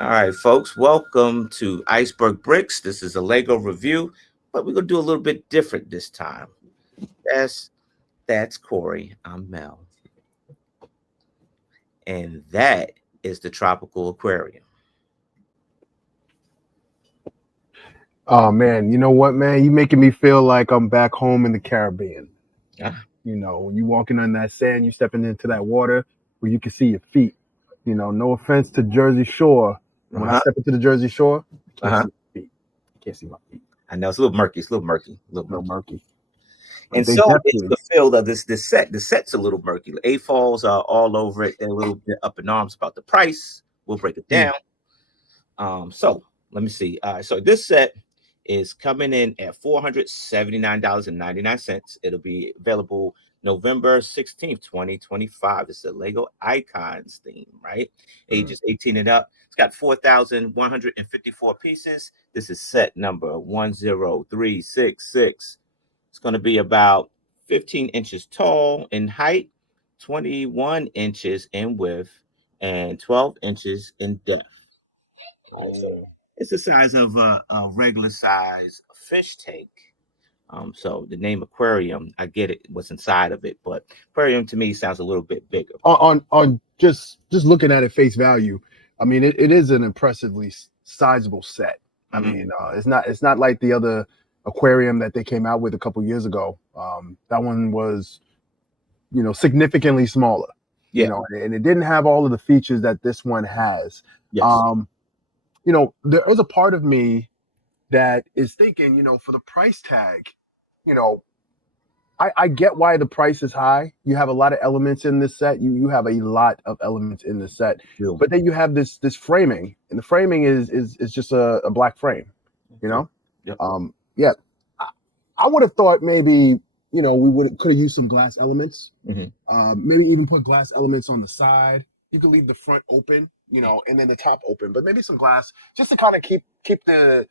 All right, folks, welcome to Iceberg Bricks. This is a Lego review, but we're gonna do a little bit different this time. That's that's Corey. I'm Mel, and that is the Tropical Aquarium. Oh man, you know what, man? You making me feel like I'm back home in the Caribbean. Ah, When you walking on that sand, you stepping into that water where you can see your feet. No offense to Jersey Shore. When I uh-huh, step into the Jersey Shore, I can't uh-huh. see my feet. I can't see my feet. I know it's a little murky. It's a little murky. A little A little murky. murky. But And they so is definitely the feel of this set. The set's a little murky. A falls are all over it. They're a little bit up in arms about the price. We'll break it mm, down. So let me see. All right, so this set is coming in at $479.99. It'll be available November 16th, 2025. It's a Lego Icons theme, right? mm. Ages 18 and up. It's got 4,154 pieces. This is set number 10366. It's going to be about 15 inches tall in height, 21 inches in width, and 12 inches in depth. Right, so Oh. it's the size of a regular size fish tank. So the name aquarium, I get it, what's inside of it, but aquarium to me sounds a little bit bigger. On just looking at it face value, I mean it is an impressively sizable set. I Hmm. mean, it's not like the other aquarium that they came out with a couple years ago. That one was significantly smaller, Yeah. and it didn't have all of the features that this one has. Yes. Um, there is a part of me that is thinking, for the price tag, you know, I get why the price is high. You have a lot of elements in this set. You have a lot of elements in this set, True. but then you have this framing, and the framing is just a black frame, you True. know. Yep. Yeah, I, I would have thought maybe we would could have used some glass elements. Hmm. Maybe even put glass elements on the side. You could leave the front open, and then the top open, but maybe some glass just to kind of keep the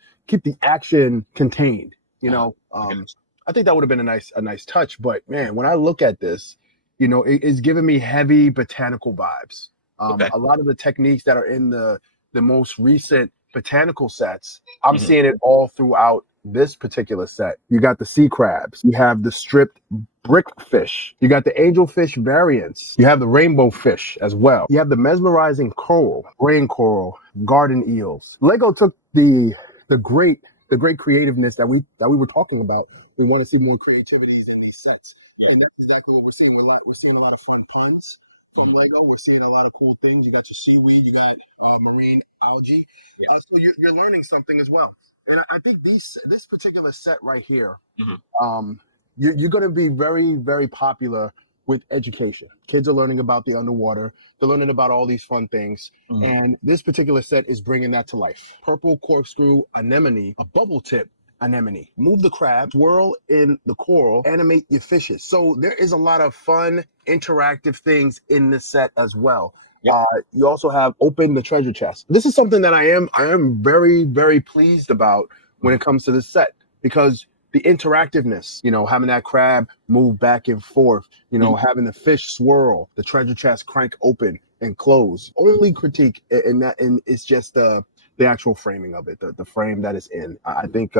action contained. You Uh, know, I got I think that would have been a nice touch. But man, when I look at this, it's giving me heavy botanical vibes. you. Okay. A lot of the techniques that are in the most recent botanical sets, I'm Hmm. seeing it all throughout this particular set. You got the sea crabs, you have the stripped brickfish, you got the angelfish variants, you have the rainbow fish as well. You have the mesmerizing coral, rain coral, garden eels. Lego took the great the great creativeness that we were talking about. We want to see more creativity in these sets, Yeah. and that's exactly what we're seeing. We're seeing a lot of fun puns from Mhm. Lego. We're seeing a lot of cool things. You got your seaweed, you got marine algae. Yes. So you're learning something as well. And I think this particular set right here, Hmm. um, you're going to be very, very popular with education. Kids are learning about the underwater. They're learning about all these fun things. Hmm. And this particular set is bringing that to life. Purple corkscrew anemone, a bubble tip anemone. Move the crab, swirl in the coral, animate your fishes. So there is a lot of fun, interactive things in this set as well. Yep. You also have open the treasure chest. This is something that I am very, very pleased about when Hmm. it comes to this set because the interactiveness, having that crab move back and forth, Hmm. having the fish swirl, the treasure chest crank open and close. Only critique in that, and it's just the actual framing of it, the frame that it's in. I think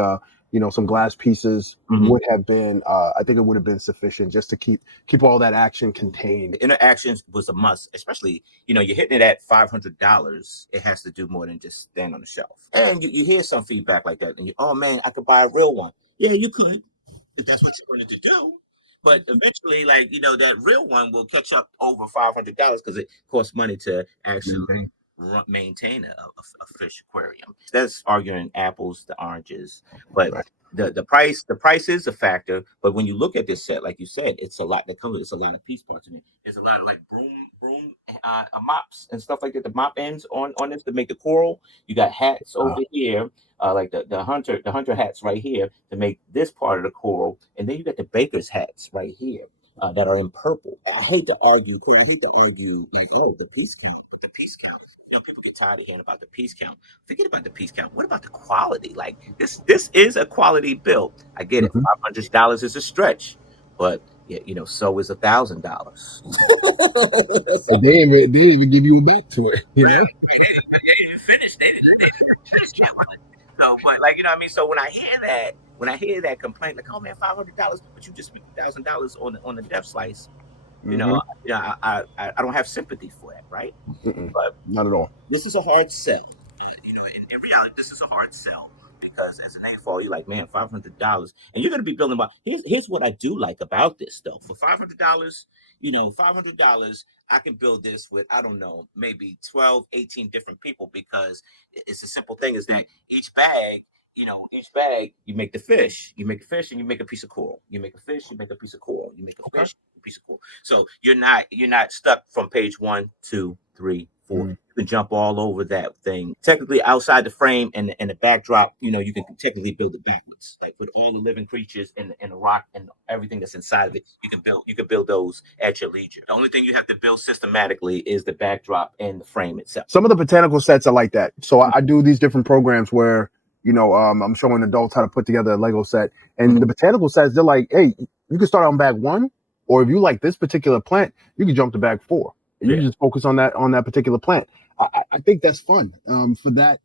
some glass pieces Hmm. would have been. I think it would have been sufficient just to keep all that action contained. The interactions was a must, especially you're hitting it at $500. It has to do more than just stand on the shelf. And you hear some feedback like that, and oh man, I could buy a real one. Yeah, you could if that's what you wanted to do. But eventually, like that real one will catch up over $500 because it costs money to actually Maintain. maintain a fish aquarium. That's arguing apples to oranges, but Right. the price is a factor. But when you look at this set, like you said, it's a lot that comes. It's a lot of piece parts in it. There's a lot of like broom mops and stuff like that. The mop ends on this to make the coral. You got hats over here. Like the hunter hats right here to make this part of the coral, and then you got the baker's hats right here that are in purple. I hate to argue, Corey. I hate to argue like, oh, the piece count, but the piece count. People get tired of hearing about the piece count. Forget about the piece count. What about the quality? Like this is a quality build. I get it. Mhm. $500 is a stretch, but yeah, so is $1,000. They ain't even give you back to it. They didn't even finish So, but like you know what I mean. So when I hear that complaint, like, oh man, $500, but you just spent $1,000 on the depth slice, you know, Mm-hmm. I don't have sympathy for that, right? Mm-mm. But Not at all. this is a hard sell. In reality, this is a hard sell because as an A4, you're like, man, $500, and you're going to be building about. Here's what I do like about this though. For $500, $500, I can build this with I don't know, maybe 12, 18 different people because it's a simple thing. Is that each bag, you make the fish, and you make a piece of coral. You make a fish, you make a piece of coral. You make a Okay. fish, a piece of coral. So you're not stuck from page 1, 2, 3, 4. Mm. You can jump all over that thing. Technically, outside the frame and the backdrop, you can technically build it backwards, like with all the living creatures and the rock and everything that's inside of it. You can build those at your leisure. The only thing you have to build systematically is the backdrop and the frame itself. Some of the botanical sets are like that. So I do these different programs where I'm showing adults how to put together a Lego set, and the botanical sets, they're like, hey, you can start on bag 1, or if you like this particular plant, you can jump to bag 4. And you can just focus on that particular plant. I think that's fun for that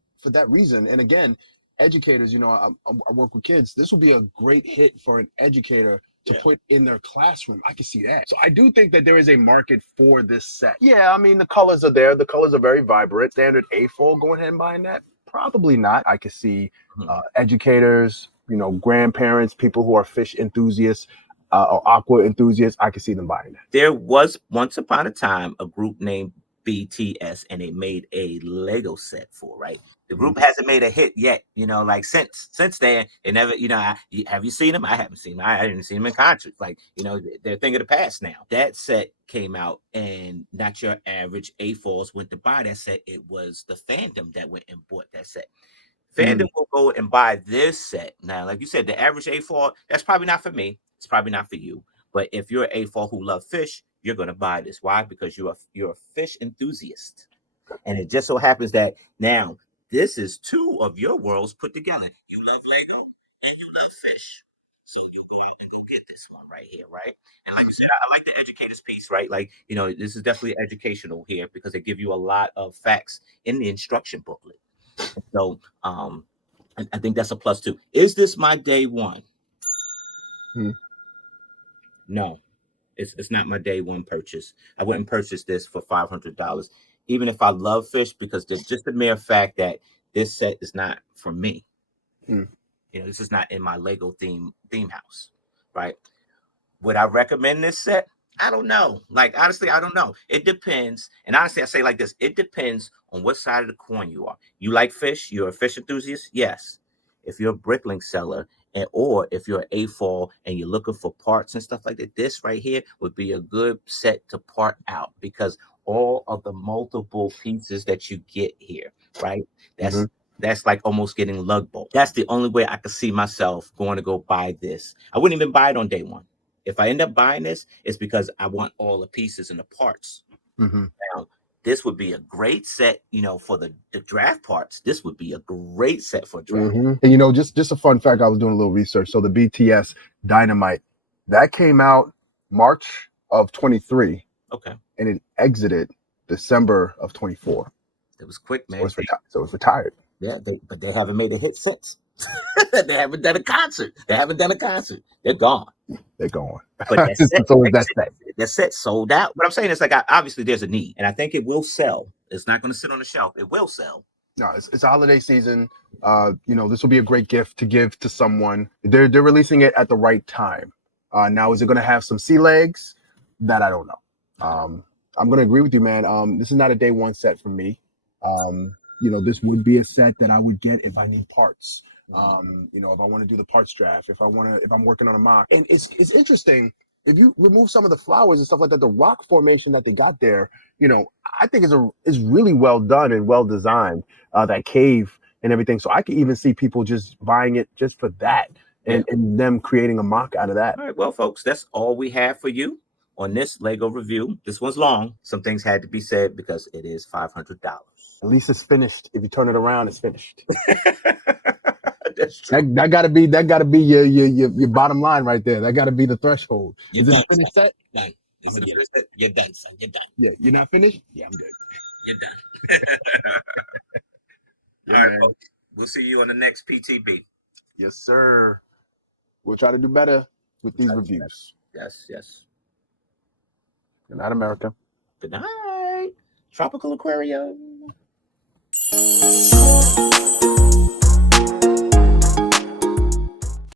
reason. And again, educators, I work with kids. This will be a great hit for an educator to put in their classroom. I can see that. So I do think that there is a market for this set. Yeah, I mean, the colors are there. The colors are very vibrant. Standard A4, going ahead and buying that? Probably not. I could see educators, grandparents, people who are fish enthusiasts or aqua enthusiasts. I could see them buying that. There was once upon a time a group named BTS, and they made a Lego set for right. The group hasn't made a hit yet, like since then. They never, have you seen them? I haven't seen them. I didn't see them in concert. Like, they're a thing of the past now. That set came out, and not your average A4s went to buy that set. It was the fandom that went and bought that set. Fandom will go and buy this set. Now, like you said, the average A4, that's probably not for me. It's probably not for you. But if you're an A4 who love fish, you're gonna buy this. Why? Because you're a fish enthusiast. And it just so happens that now this is two of your worlds put together. You love Lego and you love fish. So you'll go out and go get this one right here, right? And like you said, I like the educator's piece, right? Like, this is definitely educational here because they give you a lot of facts in the instruction booklet. So I think that's a plus too. Is this my day one? No, it's not my day one purchase. I wouldn't purchase this for $500, even if I love fish, because just the mere fact that this set is not for me. This is not in my Lego theme house, right? Would I recommend this set? I don't know. Like, honestly, I don't know. It depends. And honestly, I say like this: it depends on what side of the coin you are. You like fish? You're a fish enthusiast? Yes. If you're a bricklink seller, or if you're an A-fall and you're looking for parts and stuff like that, this right here would be a good set to part out because all of the multiple pieces that you get here, right? That's like almost getting lug bolt. That's the only way I could see myself going to go buy this. I wouldn't even buy it on day one. If I end up buying this, it's because I want all the pieces and the parts. Now, this would be a great set, for the draft parts. This would be a great set for draft. And just a fun fact, I was doing a little research. So the BTS Dynamite, that came out March of 23. Okay. And it exited December of 24. It was quick, man. So it was retired. Yeah, but they haven't made a hit since. They haven't done a concert. They're gone. They're gone. But that's it. So that's that. That's it. Sold out. What I'm saying is, like, obviously there's a need, and I think it will sell. It's not going to sit on the shelf. It will sell. No, it's a holiday season. This will be a great gift to give to someone. They're releasing it at the right time. Now, is it going to have some sea legs? That I don't know. I'm going to agree with you, man. This is not a day one set for me. This would be a set that I would get if I need parts. If I want to do the parts draft, if I'm working on a mock. And it's interesting. If you remove some of the flowers and stuff like that, the rock formation that they got there, I think is really well done and well designed. That cave and everything. So I could even see people just buying it just for that and them creating a mock out of that. All right, well, folks, that's all we have for you on this Lego review. This one's long. Some things had to be said because it is $500. At least it's finished. If you turn it around, it's finished. That's true. That gotta be your bottom line right there. That gotta be the threshold. Is it a finished set? Done. Is it a finished set? You're done, son. You're done. Yeah, you're not finished? Yeah, I'm good. You're done. All right, folks. We'll see you on the next PTB. Yes, sir. We'll try to do better with these reviews. Yes, yes. Good night, America. Good night. Tropical Aquarium.